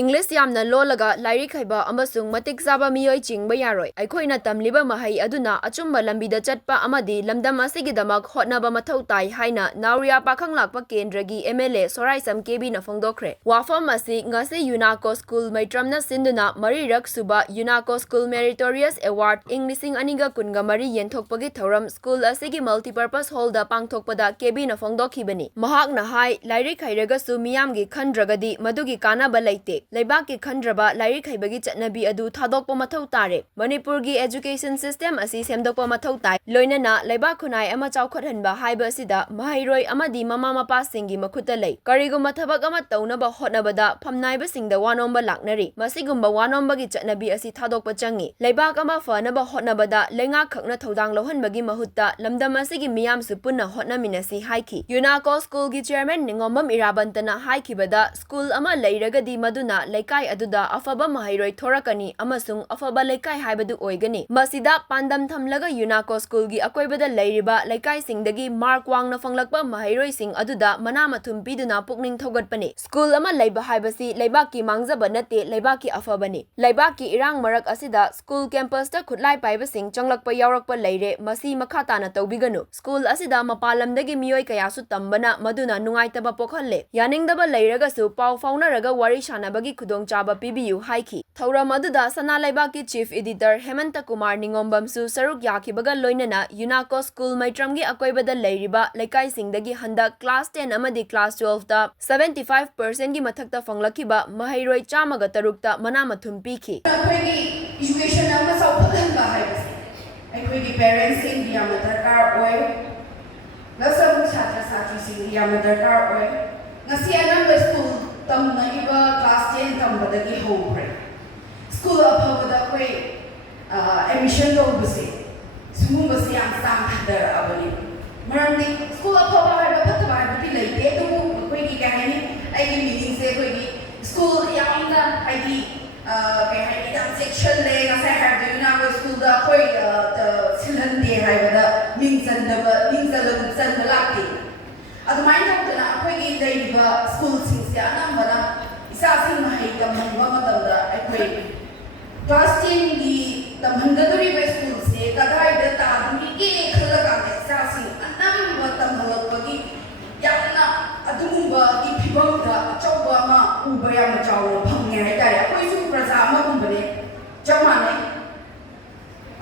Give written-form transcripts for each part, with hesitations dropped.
English yamna lolaga lairi khaiba amasung matik zaba miyoi chingba yaroi aikhoina tamliba mahai aduna achumba lambida chatpa amadi lamdam asigidamak hotnaba mathau tai haina Nauria pakhang lakpa kendragi MLA Soraisam KB na phongdokre wafam asi ngasi UNACO School maitramna sinduna marirak suba UNACO School Meritorious Award ing lising aniga kunga mari yenthokpagi thoram school asigi multipurpose hall da pangthokpada KB na phongdokhibani mahakna hai lairi khairaga su miyamgi khandragadi madugi kanaba laite Laibaki Khandraba Lairi Khaibagi Chatnabi Adu Thadokpa Mathau Tare Manipurgi education system asi semdokpa mathau tai loinana Laibak Khunai ama chaukhothanba haiba asida mahairoi amadi mama mapa singi makhuta lei kariguma thabak ama taunaba hotnabada phamnaiba singda wanomba laknari masigumba wanombagi chatnabi asi thadokpa changi Laibak ama fanaba hotnabada lenga khakna thodang lohanbagi mahutta lamdam asigi miyam su punna hotnaminasi haiki UNACO School gi chairman Ningombam Irabantana haikibada school ama leiragadi maduna Laikai aduda afaba mahairoi thorakani amasung afaba laikai haibadu oigani masida pandam thamlaga UNACO School gi akoibada leiriba laikai singdagi mark wangna fanglakpa mahairoi sing aduda mana mathum piduna pukning thogatpani school ama leiba haibasi leibaki mangjaba nate leibaki afabani leibaki irang marak asida school campus ta khutlai paiba sing changlakpa yaurakpa leire masi makhata na tawbiganu school asida mapalamdagi miyoi kayasu tambana maduna nungaitaba pokhalle yaningdaba leiraga su pau faunaraga wari shanabagi khudong chaba pibiyu haiki thauram aduda sana laibaki chief editor Hemanta Kumar Ningombam su saruk yakibaga loinana UNACO School maitramgi akoibada leiriba laikai singdagi handa class 10 amadi class 12 ta 75% gi mathakta fanglakiba mahairoi chamaga tarukta mana mathum piki akoigi education ama sauphathanba haibasi akoigi parents sing yamna darkar oi lasam chhatra chhatri sing yamna darkar oi ngasi anamba school tamna iba class 10 tambadagi hokre school afabada koi admission tawbase sumubase yam samkhadar abani maramdi school afaba haiba phataba haiba leite tumu koi gi kahani aigi meaning se koi gi school yamna aigi kahani dam section le ngasa haiba UNACO school da koi silhande haibada mingchandaba mingchalakti adumai tawdana akoigi leiba school singse anambana isasing mahai tamhanba matamda akoi class 10 gi tamhangaduri ba school se kadaida taduni ke khalaga isasing anamba tamhalakpagi yamna adumba gi phibamda achauba ma uba yamna chawo phangne haitare akoi su praja ma gumbane chamane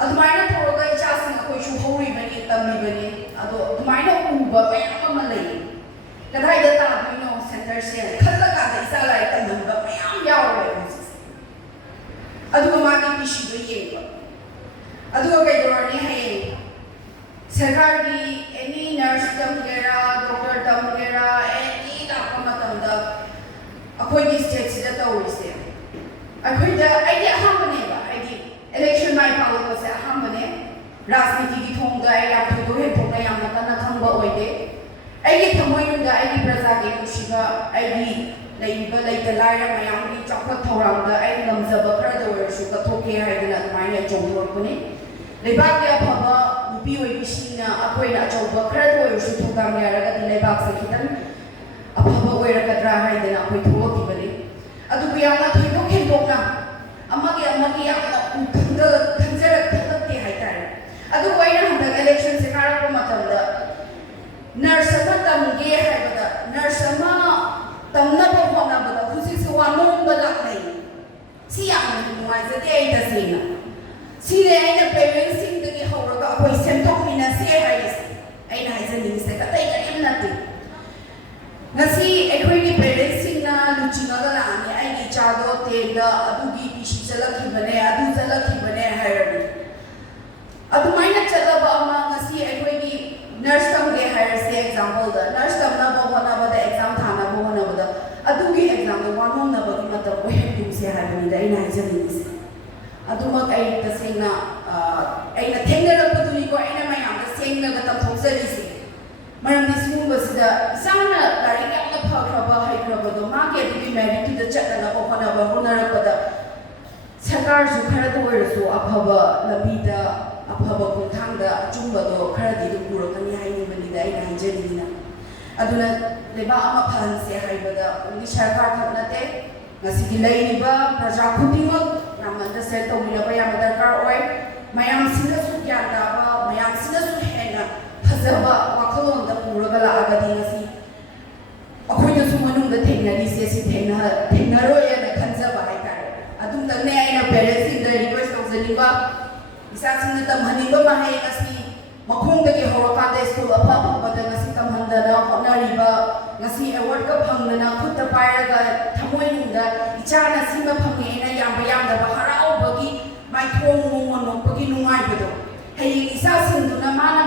adumaina thoroga isasing akoi su hori bani tamni bani ado adumaina uba mayam ma lei kadaida taduni center se khalaga isa lai tamhanba mayam yawe aduga magi issue yeba aduga kaidorani hai sarkar gi any nurse tamgera doctor tamgera any takamatamda akoi gi state sida tawise akoi da aidi ahambane ba aidi election mai palu se ahambane rajniti gi thongda ai ya thodo he thongna yam na khangba oide aidi thamoi nunda aidi praja gi kushiga aidi leiba leita laira mayam gi chakha thoramda ai namjaba khara da oisu ka thoke haidana maina jongorpuni leibak ya phaba nupi oi bisina akoina achauba khara da oisu thokam yaraga leibak se khitan aphaba oirakadra haidana akoi thokibani adu yamna thoidok khendokna amagi yamna khanjara thakte haitare adu waina handa election se karapa matamda nurse ma tamge haibada nurse ma tamna pa hona bada khusi se wanom bada nei si yamna nuaizate ai ta sina si le ai na parents sing dagi horaga akoi semtok mina se hais ai na haizani se ka tai ka imnati ngasi akoi ni parents sing na luchinga ga lani ai ni chado te da adugi pishi chalakhi bane adu chalakhi bane hairani adu maina chalaba ama ngasi akoi ni nurse tamge hire se example da nurse tamna ba hona bada exam thana ba hona bada adugi exam da wanom na bagi mata ko hem se haibani da ina haizani se aduma kai ta sena aina thengara paduni ko aina mai am sengna ga tam thosari se maram ni sumba sida sana lari ka na phakraba haikraba do ma ke bi merit to the chat na ko hona ba hona ra pada sarkar ju khara do so aphaba labida aphaba khongthangda achumba do khara di du purakani haini bani da ina hanjani na aduna leba ama phan se haibada ni sarkar thaknate ꯉꯁꯤꯒꯤ ꯂꯩꯔꯤꯕ ꯄ꯭ꯔꯖꯥ ꯈꯨꯗꯤꯡꯃꯛ ꯌꯥꯝꯅ understand ꯇꯧꯃꯤꯟꯅꯕ ꯌꯥꯝꯅ ꯗꯔꯀꯥꯔ ꯑꯣꯏ ꯃꯌꯥꯝꯁꯤꯅꯁꯨ ꯒ꯭ꯌꯥꯟ ꯇꯥꯕ ꯃꯌꯥꯝꯁꯤꯅꯁꯨ ꯍꯦꯟꯅ ꯐꯖꯕ ꯋꯥꯈꯜꯂꯣꯟꯗ ꯄꯨꯔꯒ ꯂꯥꯛꯑꯒꯗꯤ ꯉꯁꯤ ꯑꯩꯈꯣꯏꯅꯁꯨ ꯃꯅꯨꯡꯗ ꯊꯦꯡꯅꯔꯤꯁꯦ ꯁꯤ ꯊꯦꯡꯅꯔꯣꯏꯅ ꯈꯟꯖꯕ ꯍꯥꯏꯇꯥꯔꯦ ꯑꯗꯨꯝꯇꯪꯅꯦ ꯑꯩꯅ ꯄꯦꯔꯦꯟꯁꯁꯤꯡꯗ ꯔꯤꯀ꯭ꯋꯦꯁ ꯇꯧꯖꯅꯤꯡꯕ ꯏꯆꯥꯁꯤꯡꯅ ꯇꯝꯍꯟꯅꯤꯡꯕ ꯃꯍꯩ ꯉꯁꯤ ꯃꯈꯣꯡꯗꯒꯤ ꯍꯧꯔꯀꯥꯟꯗ ꯁ꯭ꯀꯨꯜ ꯑꯐ ꯑꯐꯕꯗ ꯉꯁꯤ ꯇꯝꯍꯟꯗꯅ ꯍꯣꯠꯅꯔꯤꯕ ꯉꯁꯤ ꯑꯦꯋꯥꯔꯗꯀ ꯐꯪꯗꯅ ꯈꯨꯠꯇ ꯄꯥꯏꯔꯒ ꯊꯃꯣꯏꯅꯨꯡꯗ ꯏꯆꯥꯅ ꯁꯤꯃ ꯐꯪꯉꯦꯅ ꯌꯥꯝꯕ ꯌꯥꯝꯗꯕ ꯍꯔꯥꯎꯕꯒꯤ ꯃꯥꯏꯊꯣꯡ ꯃꯣꯡ ꯃꯅꯣꯛꯄꯒꯤ ꯅꯨꯡꯉꯥꯏꯕꯗꯣ ꯍꯌꯦꯡ ꯏꯆꯥꯁꯤꯡꯗꯨꯅ ꯃꯥꯅ